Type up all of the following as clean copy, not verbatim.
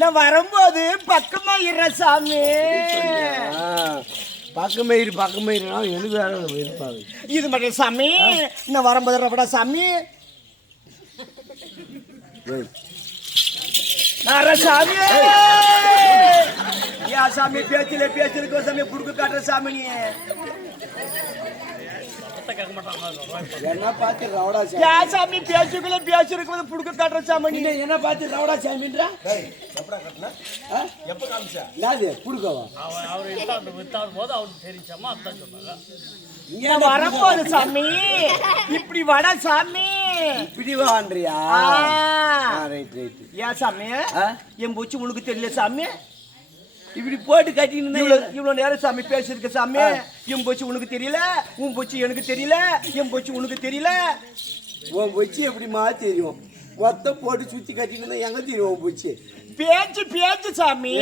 நான் வரும்போது பக்கமா இற சாமி. பக்கமயிறு பக்கமயிறுனா எனக்கு வேற இருப்பாங்க. இது மட்டும் சாமி. நான் வரும்போது ரபடா சாமி. சாமி யா சாமி பேச்சில பேச்சிருக்கோ சாமி புடுக்கு காட்டுற சாமி நீ என்ன பார்த்து ரவுடா சாமி. யா சாமி பேச்சுக்குள்ள பேச்சிருக்கோ புடுக்கு காட்டுற சாமி நீ என்ன பார்த்து ரவுடா சாமின்றா? எப்படா கட்டனா? எப்ப காமிச்சா? யாரு புடுக்கவா? அவர் வித்தாத போது அவருக்கு தெரிஞ்சாமா அதான் சொன்னாங்க. இங்க வரப்போது சாமி. இப்படி வட சாமி. இப்படி வான்றியா? Right right. யா சாமி என் பூச்சி உனக்கு தெரியல சாமி. இப்படி போட்டு கட்டின்னு இவ்வளவு நேரம் சாமி பேசிருக்க சாமி. என் பூச்சி உனக்கு தெரியல, உன் பூச்சி எனக்கு தெரியல, என் பூச்சி உனக்கு தெரியல. உன் பூச்சி எப்படிமா தெரியும்? மொத்தம் போட்டு சுத்தி கட்டின்னு எங்க தெரியும் உன் பூச்சி? பேச்சு பேச்சு சாமி.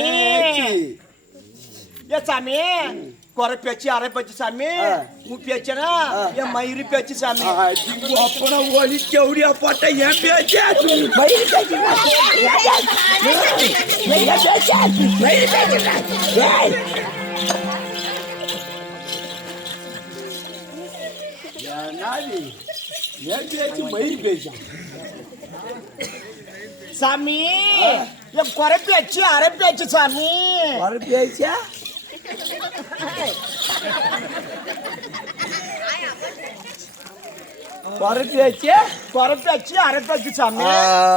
ஏ சாமி குறை பேச்சு அரை பேச்சு சாமி. உன் பேச்சனா என் மயிறு பேச்சு சாமி. அப்பனா ஒலி கவுடியா போட்ட என் பேச்சு மயிறு பேச்சு என் பேச்சு மயிறு பேச்சா சாமி. என் குறை பேச்சு அரை பேச்சு சாமி. குறை பேச்சா குறை பேச்சு அரை பேச்சு சாமி.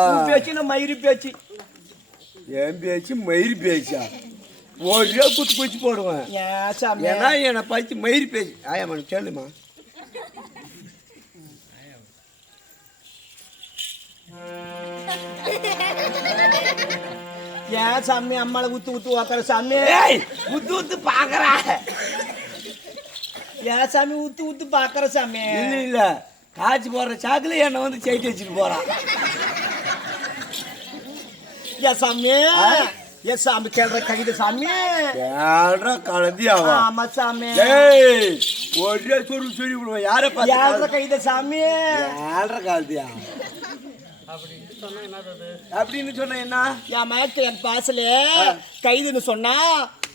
உன் பேச்சு நான் மயிறு பேச்சு. என் பேச்சு மயிறு பேச்சா? ஒரே குத்து குச்சி போடுவேன். ஏன் சாமி? ஏன்னா என்னை பார்த்து மயிறு பேச்சு. ஆயாம்மா கேளுமா. ஏன் சாமி அம்மால ஊத்து ஊத்து வாக்குற சாமி? ஊத்து ஊத்து பாக்குறா. ஏன் சாமி ஊத்து ஊத்து பாக்குற சாமி? இல்ல இல்ல காய்ச்சி போடுற சாக்குல என்னை வந்து செய்தி வச்சுட்டு போறான். ஏன் சாமி? ஏன் சாமி கேள்ற கவிதை சாமி? கேள்ற கலந்தி ஆவா. ஆமா சாமி. ஒரே சொல்லி சொல்லி விடுவேன். யாரை பார்த்து கேள்ற கவிதை சாமி? கேள்ற கலந்தியா அப்படின்னு சொன்ன என்ன? என் மயக்க என் பாசல கைதுன்னு சொன்னா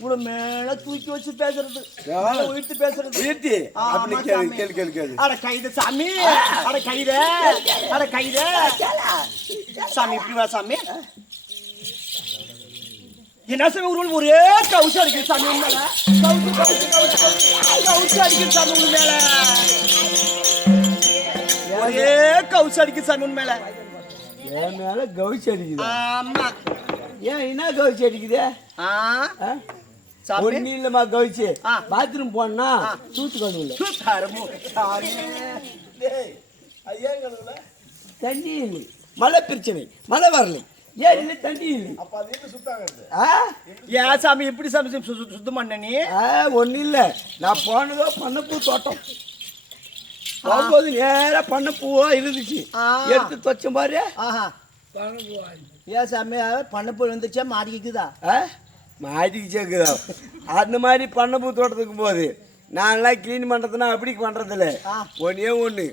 உன மேல தூக்கி வச்சு பேசுறது, உயிர்த்து பேசுறது. உயிர்த்தி அப்படி கேளு கேளு கேளு கேளு. அட கைது சாமி, அட கைத, அட கைத சாமி. இப்படி வா சாமி. என்ன சாமி ஒரு ஒரே கவுச்சு அடிக்குது சாமி உன் மேல. கவுச்சு அடிக்குது சாமி உன் மேல. ஒரே கவுச்சு அடிக்குது சாமி உன் மேல. என் மேல கவுச்சு அடிக்குது. ஆமா. ஏன் என்ன கவுச்சு அடிக்குது? ஒண்ணு இல்லம்மா கவுச்சு. பாத்ரூம் போனா தூத்து கழுவுல தண்ணி இல்லை. மழை பிரச்சனை, மழை வரலை. ஏன் இல்லை தண்ணி இல்லை. ஏன் சாமி எப்படி சாமி சுத்தம் பண்ண நீ? ஒன்னும் இல்லை. நான் போனதோ பண்ணப்பூ தோட்டம். போகும்போது நேரா பண்ண பூவா இருந்துச்சு. எடுத்து தொச்சம் பாரு. ஏன் சாமி பண்ணப்பூ வந்துச்சா மாடிக்குதா? மாடிக்கு சேர்க்குதா? அந்த மாதிரி பண்ணப்பூ தோட்டத்துக்கு போகுது. நான்லாம் கிளீன் பண்ணுறதுனா அப்படி பண்ணுறதில்ல. ஒன்றே ஒன்று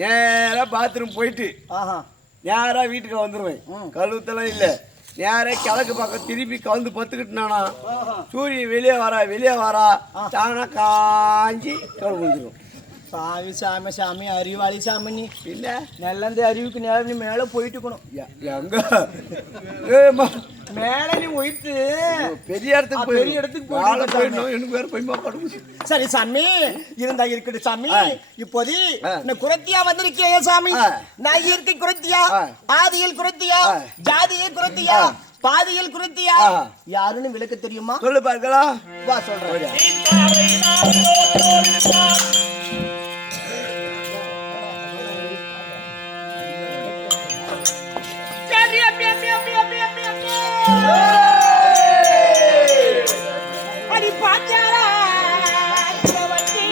நேராக பாத்ரூம் போயிட்டு நேராக வீட்டுக்கு வந்துடுவேன். கழுவுத்தெல்லாம் இல்லை. நேராக கிழக்கு பக்கம் திருப்பி கவுந்து பத்துக்கிட்டுனானா சூரியன் வெளியே வரா தானா காஞ்சி கழுவு வந்துடும். சாமி சாமி சாமி அறிவாளி சாமி. நீ பின்ன நல்ல அறிவுக்கு நேரம் நீ மேலே போயிட்டு இருக்கணும். எங்க மேல நீ போயிட்டு பெரிய இடத்துக்கு போயிடணும். எனக்கு வேற பயமா படும். சரி சாமி இருந்தா இருக்கட்டும் சாமி. இப்போது நான் குரத்தியா வந்திருக்கேன் சாமி. நான் இருக்கை குரத்தியா, ஆதியில் குரத்தியா, ஜாதியில் குரத்தியா, பாதியில் குரத்தியா. யாருன்னு விளக்க தெரியுமா? சொல்லு பார்க்கலாம். வா சொல்றேன். அடி பாச்சாரா வட்டி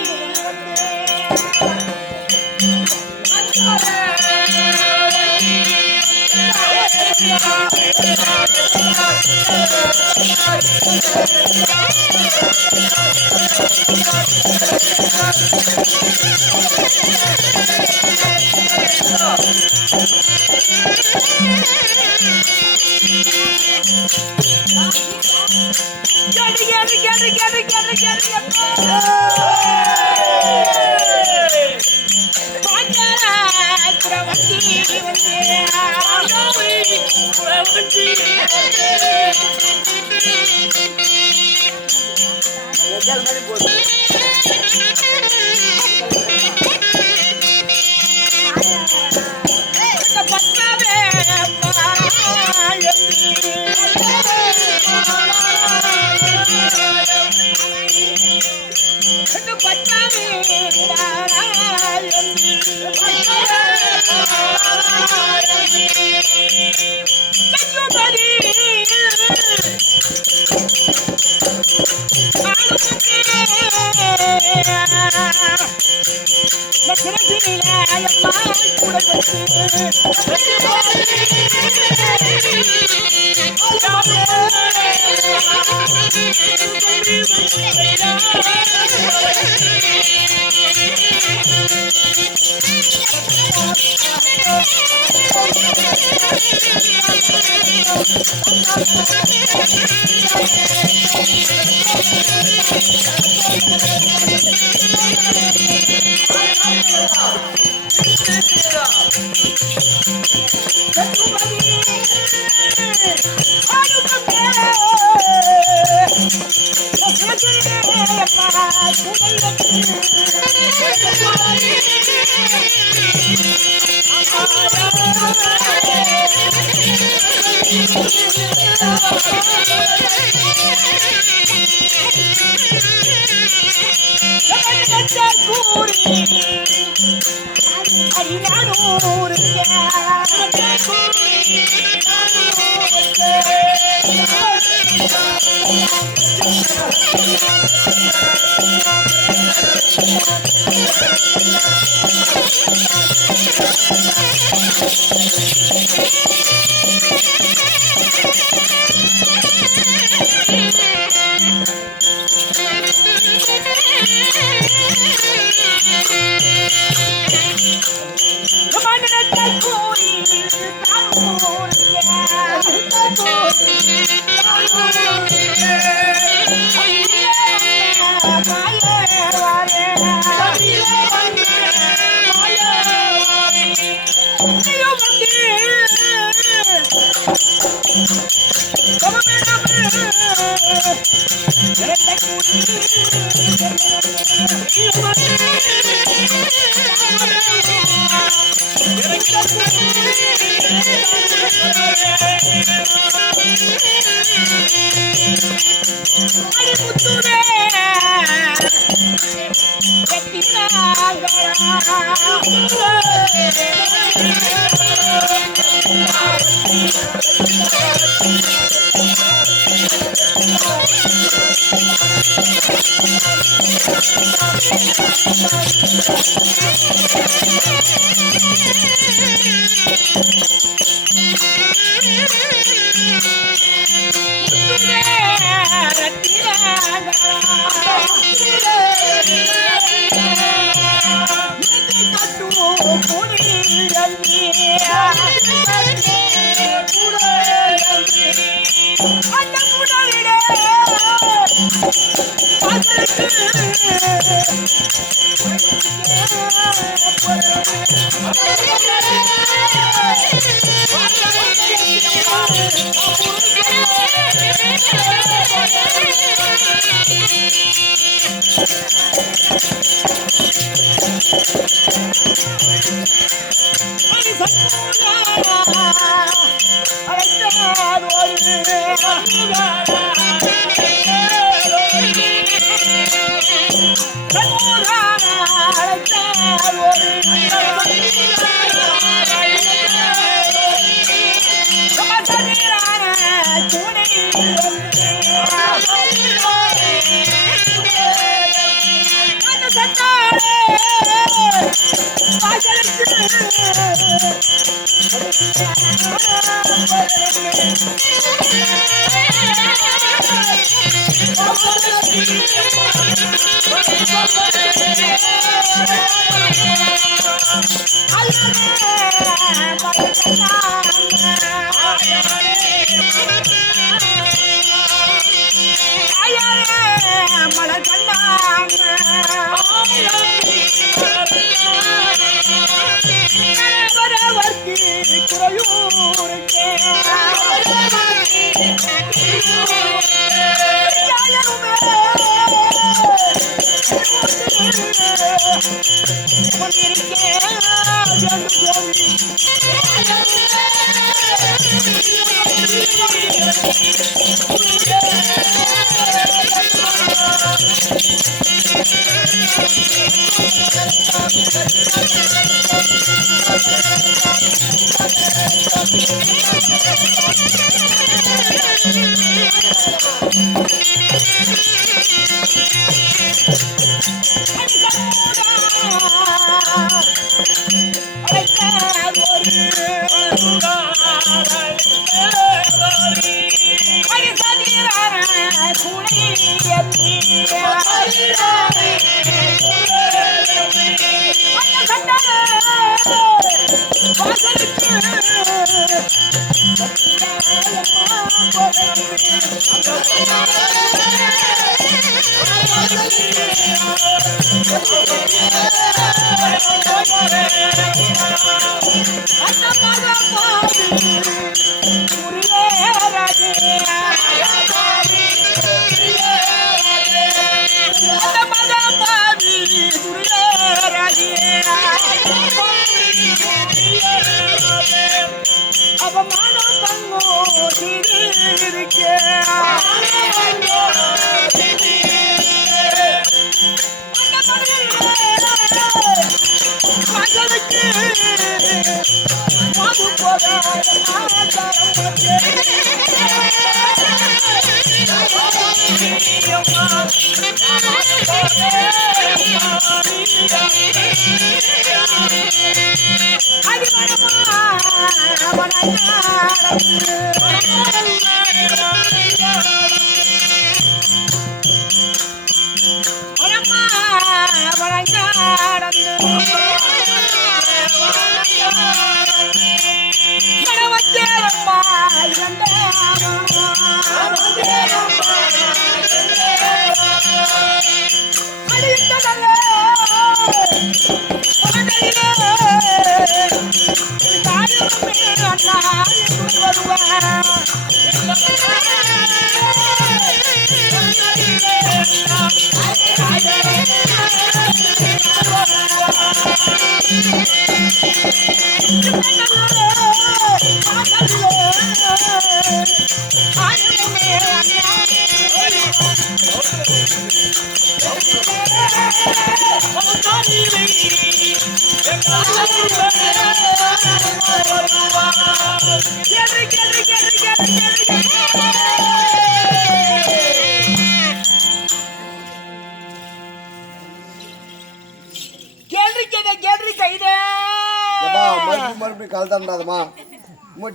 மறுபடியும் கலந்தாண்டாதமா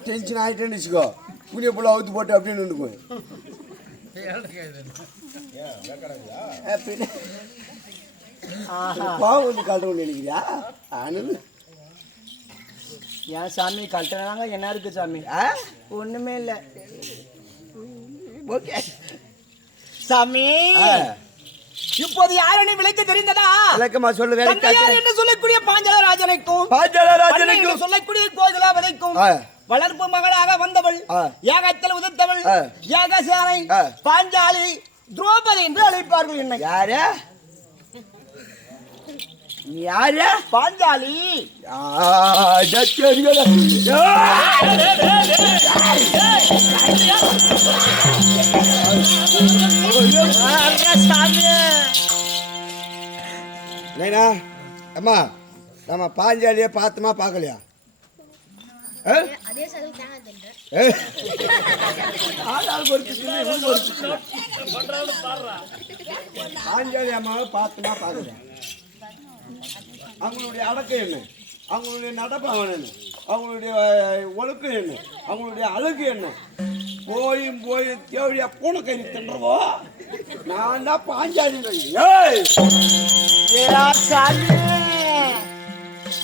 டென்ஷன் ஆகிட்டேன்னு வச்சுக்கோ புளிய புள்ள அவுத்து போட்டு அப்படின்னு நின்றுக்குவேன் பாவம் வந்து கலட்ட நினைக்கிறியா ஆனு ஏன் சாமி கல்ட்டனாங்க என்ன இருக்கு சாமி ஒண்ணுமே இல்ல ஓகே சாமி இப்போது யாரனை விளைத்து தெரிந்ததா விளக்கமா சொல்லு தந்தையார் என்று சொல்லக்கூடிய பாஞ்சாலராஜனுக்கும் சொல்லக்கூடிய கோகிலாவதைக்கும் வளர்ப்பு மகளாக வந்தவள் ஏகத்தில் உதித்தவள் ஏகசேனை பாஞ்சாலி திரௌபதி என்று அழைப்பார்கள் என்னை யாரு யாரு பாஞ்சாலி அம்மா நம்ம பாஞ்சாலியை பார்த்தோமா பார்க்கலையா பாஞ்சாலி அம்மாவை பார்த்தோமா பார்க்கலையா அவங்களுடைய அடக்கம் என்ன, அவங்களுடைய நடப்பாவன் என்ன, அவங்களுடைய ஒழுக்கம் என்ன, அவங்களுடைய அழகு என்ன. போயும் தேவையா பூனைக்கறி தின்றவோ நான் தான் பாஞ்சாலி.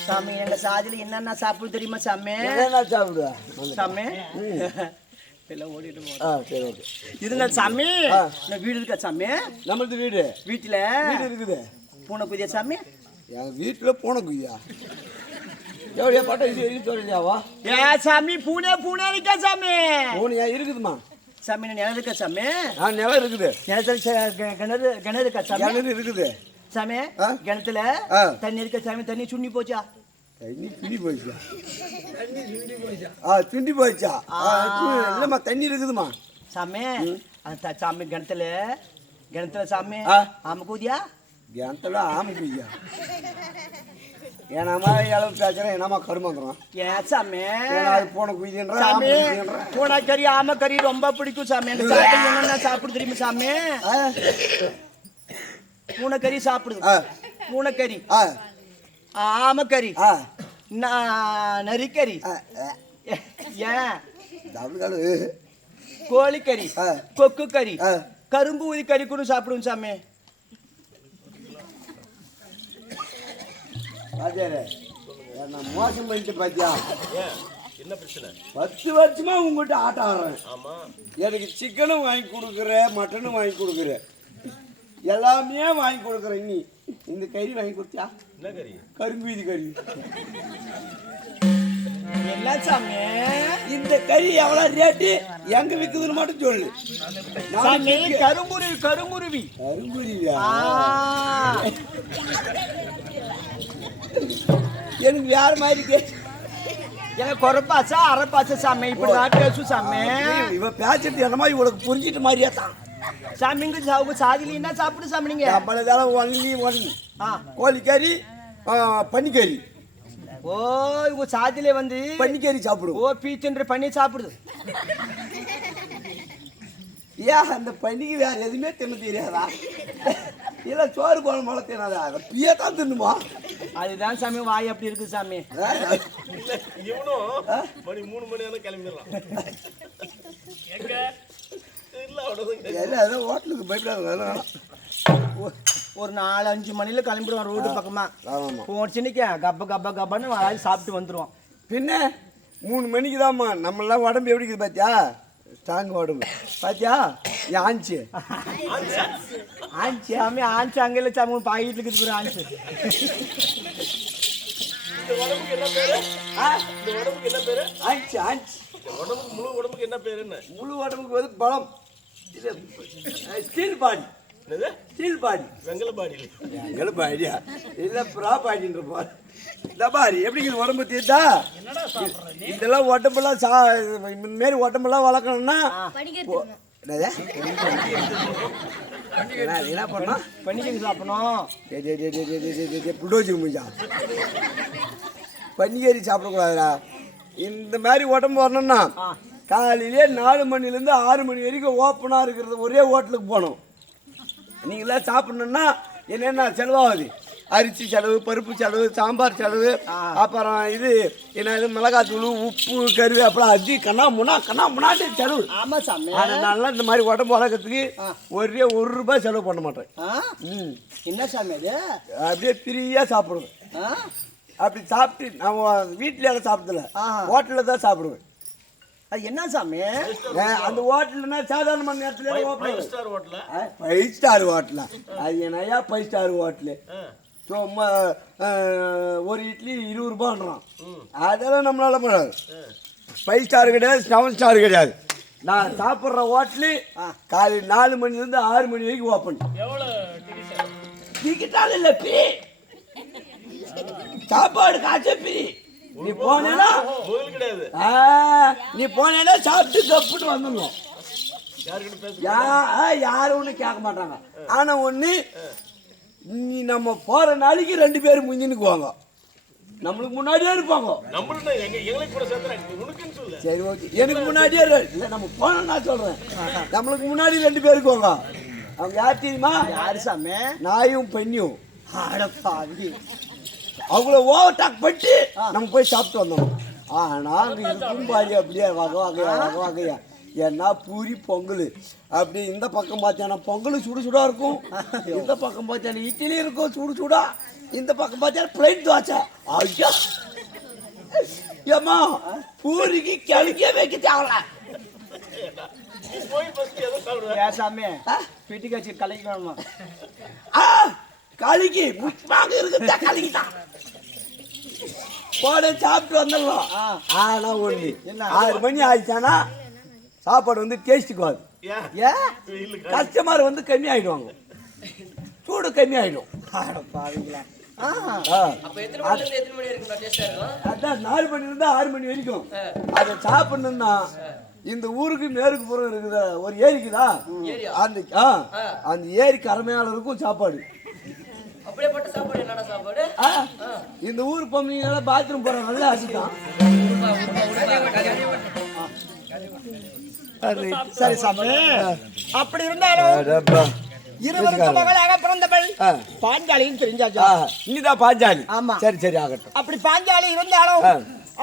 சாமி எங்க சாதியில என்னென்ன சாப்பிடு தெரியுமா சாமி? என்ன சாப்பிடுவா சாமி எல்லாம் ஓடிட்டு சரி ஓகே. இதுங்க சாமி வீடு இருக்கா சாமி? நம்மளது வீடு வீட்டுல வீடு இருக்குது. பூனை குதியா சாமி? என் வீட்டுல பூனை குய்யா எவ்வளோ பட்டம் இது சொல்லியாவா? ஏ சாமி பூனை இருக்கா சாமி? பூனையா இருக்குதுமா சாமி. நிலம் இருக்கா சாமி? நிலம் இருக்குது. நிலத்துல கிணறு இருக்கா சாமி? கிணறு இருக்குது சாமி. கிணத்துல தண்ணி இருக்கா சாமி? தண்ணி சுண்டி போச்சா? தண்ணி சுண்டி போயிச்சா? சுண்டி போயிச்சா? இல்லம்மா தண்ணி இருக்குதுமா சாமி. சாமி கிணத்துல சாமி ஆமை கூதியா? கிணத்துல ஆமை குய்யா ஏனாமா அளவு பேசுறேன் என்னமா கருமாந்துடும். ஏன் சாமி அது பூனை குய்யன்ற சாமி? பூனைக்கறி ஆமை கறி ரொம்ப பிடிக்கும் சாமி. என்ன சாப்பிடு தெரியுமா சாமி? பூனைக்கறி சாப்பிடுது. பூனைக்கறி, ஆமைக்கறி, நரிக்கறி, ஏன் கோழிக்கறி, கொக்கு கறி, கரும்பு ஊதி கறி கூட சாப்பிடுவோம் சாமி. மோசம் பண்ணிட்டு பாத்தியா? என்ன பிரச்சனை? 10 வருஷமா உங்ககிட்ட ஆட்டம் ஆடுறேன். எனக்கு சிக்கனும் வாங்கி கொடுக்குற, மட்டனும் வாங்கி கொடுக்குற, எல்லாமே வாங்கி கொடுக்குற. நீ இந்த கறி வாங்கி கொடுத்தியா? என்ன கறி? கரும்பீதி கறி. என்ன சாமி இந்த கறி எவ்வளவு ரேட்டு எங்க விக்குதுன்னு மட்டும் சொல்லு. சாமி கருங்குருவி. கருங்குருவியா? எனக்கு வேற மாதிரி எனக்கு குறைப்பாச்சா அரைப்பாச்சா சாமி? இப்படி நான் பேசு சாமி. இவ பேசிட்டு என்னமா இவளுக்கு புரிஞ்சிட்டு மாதிரியா தான் சாமி. இங்க சாதியில என்ன சாப்பிடு சாமி நீங்க? நம்மளதால ஒன்லி கோழிக்கறி, பன்னிக்கறி. ஓ இவங்க சாதியில வந்து பன்னிக்கறி சாப்பிடும். ஓ பீச்சுன்ற பண்ணி சாப்பிடுது. ஏன் அந்த பன்னிக்கு வேற எதுவுமே தின்ன தெரியாதா? இல்ல சோறு குழம்பு தின்னாதா? பியே தான் தின்னுமா? அதுதான் சாமி வாய் அப்படி இருக்கு சாமி. இவனும் மணி 3 மணி ஆனா கிளம்பிடலாம். ஹோட்டலுக்கு பயப்படாத. ஒரு 4-5 மணில கிளம்பிடுவான் ரோடு பக்கமா. போச்சுன்னுக்க கப்பான்னு வாய் சாப்பிட்டு வந்துருவோம். பின்ன 3 மணிக்கு தான்மா. நம்மளாம் உடம்பு எப்படி இருக்குது பாத்தியா? ஸ்ட்ராங் உடம்பு பாத்தியா? ஆஞ்சு சாமி ஆஞ்சு அங்கே சாமி பாக்கெட்ல இருக்குது ஆஞ்சு. முழு உடம்புக்கு என்ன பேரு? முழு உடம்புக்கு வந்து பலம். ஸ்டீல் பாடி. ஸ்டீல் பாடி. வெங்கல பாடியா இல்ல பிரா பாடின்ற பாரு. இந்த பாரு எப்படி உடம்பு தீர்த்தா? இதெல்லாம் உடம்பெல்லாம் இந்த மாரி உடம்பெல்லாம் வளர்க்கணும்னா என்ன பண்ணா? பன்னிக்கறி சாப்பிடணும். புடோஜி முடிஞ்சா பன்னிக்கறி சாப்பிடக்கூடாதுடா. இந்த மாதிரி உடம்பு வரணும்னா காலையிலே 4 மணிலேருந்து 6 மணி வரைக்கும் ஓப்பனாக இருக்கிறது ஒரே ஹோட்டலுக்கு போகணும். நீங்களாம் சாப்பிடணுன்னா என்னென்ன செலவாகுது? அரிசி செலவு, பருப்பு செலவு, சாம்பார் செலவு, அப்புறம் இது என்ன மிளகாத்தூள், உப்பு, கருவு, அப்புறம் அஜி கண்ணா முன்னாடி செலவு. ஆமா சாமி. அதனால இந்த மாதிரி உடம்பு வளர்க்கறதுக்கு ஒரே 1 ரூபாய் செலவு பண்ண மாட்டேன். என்ன சாமி அது? அப்படியே ஃப்ரீயாக சாப்பிடுவேன். அப்படி சாப்பிட்டு நான் வீட்டில சாப்பிடல, ஹோட்டலில் தான் சாப்பிடுவேன். அது என்ன சாமி? அந்த ஹோட்டல்னா சாதாரண நேரத்துல 5 ஸ்டார் ஹோட்டல். 5 ஸ்டார் ஹோட்டலா? அது என்னையா 5 ஸ்டார் ஹோட்டலு? சும்மா ஒரு இட்லி 20 ரூபான்றான். அதெல்லாம் நம்மளால முடியாது. 5 ஸ்டார் கிடையாது, 7 ஸ்டார் கிடையாது. நான் சாப்பிட்ற ஹோட்டலு காலையில் 4 மணிலேருந்து 6 மணி வரைக்கும் ஓப்பன். டிக்கெட்டால இல்லை, ஃப்ரீ சாப்பாடு, காய்ச்ச ஃப்ரீ. நீ போனேன்னா கிடையாது. நீ போனேன்னா சாப்பிட்டு கப்புட்டு வந்துடணும். யாரும் ஒன்றும் கேட்க மாட்டாங்க. ஆனா ஒண்ணு, நீ நம்ம போற நாளைக்கு 2 பேரும் முந்தினுக்குவாங்க, நம்மளுக்கு முன்னாடியே இருப்பாங்க. சரி ஓகே, எனக்கு முன்னாடியே இல்லை, நம்ம போன நான் சொல்றேன், நம்மளுக்கு முன்னாடி 2 பேர் இருக்குவாங்க. அவங்க யார் தெரியுமா? யாரு சாமி? நாயும் பெண்ணியும். அடப்பாவி, அவங்கள ஓவர் டாக் பண்ணிட்டு நம்ம போய் சாப்பிட்டு வந்தோம். ஆனா அங்க இருக்கும் பாரு அப்படியே வகை வகையா ஏன்னா பூரி பொங்கல் அப்படி இந்த பக்கம் பார்த்தானா பொங்கல் சுடு சுடா இருக்கும், இந்த பக்கம் பார்த்தானா இட்லி இருக்கும் சுடு சுடா, இந்த பக்கம் பார்த்தானா பிளைன் தோசை. ஐயா ஏமா பூரிக்கு கிளக்கிய வைக்க தேவல சாமி பிடி காட்சி கலைக்கணுமா களிக்கு முக்கியமாக இருக்குதா களிக்குதான் போட சாப்பிட்டு வந்துடலாம். ஆனா ஒண்ணு 6 மணி ஆயிடுச்சானா சாப்பாடு வந்து டேஸ்ட்டுக்கு வராது. ஏன் கஸ்டமர் வந்து கம்மி ஆயிடுவாங்க, சூடு கம்மி ஆயிடும். அதான் 4 மணி இருந்தா 6 மணி வரைக்கும் அதை சாப்பிடணும்னா இந்த ஊருக்கு மேற்கு புறம் இருக்குதா ஒரு ஏரிக்குதா அந்த ஏரிக்கு அருமையால இருக்கும் சாப்பாடு. இந்த ஊர் பொம்பளைங்க பாத்ரூம் போறாங்கல்ல அதுதான். சரி சாமி அப்படி இருந்தாலும் இருவருக்கும் மகளாக பிறந்தவள் பாஞ்சாலின்னு தெரிஞ்சாச்சா? இன்னிதான் பாஞ்சாலி. ஆமா சரி சரி ஆகட்டும். அப்படி பாஞ்சாலி இருந்தாலும்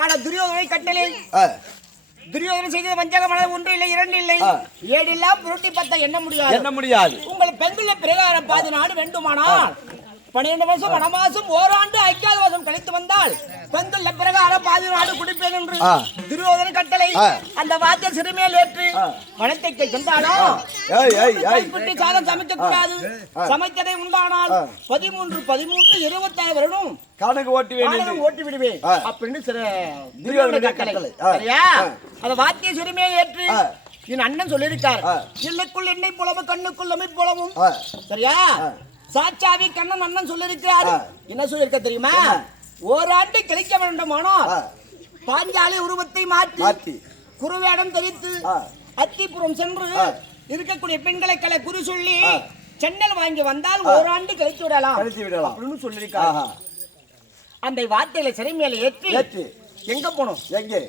ஆனா துரியோதனை கட்டளை துரியோதனை செய்தது வஞ்சகமானது 1 இல்லை 2 இல்லை 7 எல்லாம் புரட்டி பார்த்தா என்ன முடியாது. உங்கள் பெண்குள்ள பிரகாரம் 14 வேண்டுமானால் 12 வருஷம் வனவாசம் ஓராண்டு ஐக்கியாத வாசம் கழித்து வந்தால் பெண்குள்ள பிரகாரம் 14 குடிப்பேன் என்று துரியோதனை கட்டளை. அந்த வாத்திய சிறுமையில் ஏற்று வனத்தை கொண்டாலும் சாதம் சமைக்க கூடாது, சமைத்ததை உண்டானால் 13 26 வருடம் கணக்கு ஓட்டி விடுவேன் அப்படின்னு கட்டளை. சரியா? அந்த வாத்திய சிறுமையை ஏற்று என் அண்ணன் சொல்லியிருக்கார், இல்லுக்குள் எண்ணெய் புலவு கண்ணுக்குள் அமை புலவும். சரியா? சாட்சாவி கண்ணன் அண்ணன் சொல்லியிருக்கிறார். என்ன சொல்லியிருக்க தெரியுமா? ஓராண்டு கழிக்க வேண்டுமானால் பாஞ்சாலி உருவத்தை மாற்றி குருவேடம் தரித்து அத்திபுரம் சென்று இருக்கக்கூடிய பெண்களை குறி சொல்லி சென்னல் வாங்கி வந்தால் ஓராண்டு கழித்து விடலாம் அப்படின்னு சொல்லியிருக்காங்க. அந்த வார்த்தைகளை சிறை மேல ஏற்றி எங்க போனோம்? எங்கே?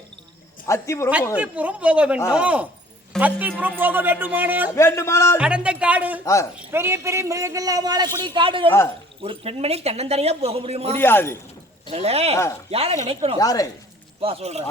அத்திபுரம் போக வேண்டும். அத்திபுரம் போக வேண்டுமானால் அடர்ந்த காடு, பெரிய பெரிய மிருகங்கள் வாழக்கூடிய காடுகள். ஒரு பெண்மணி தன்னந்தனியா போக முடியாது. யாரை நினைக்கணும்? யாரை சொல்றேன்.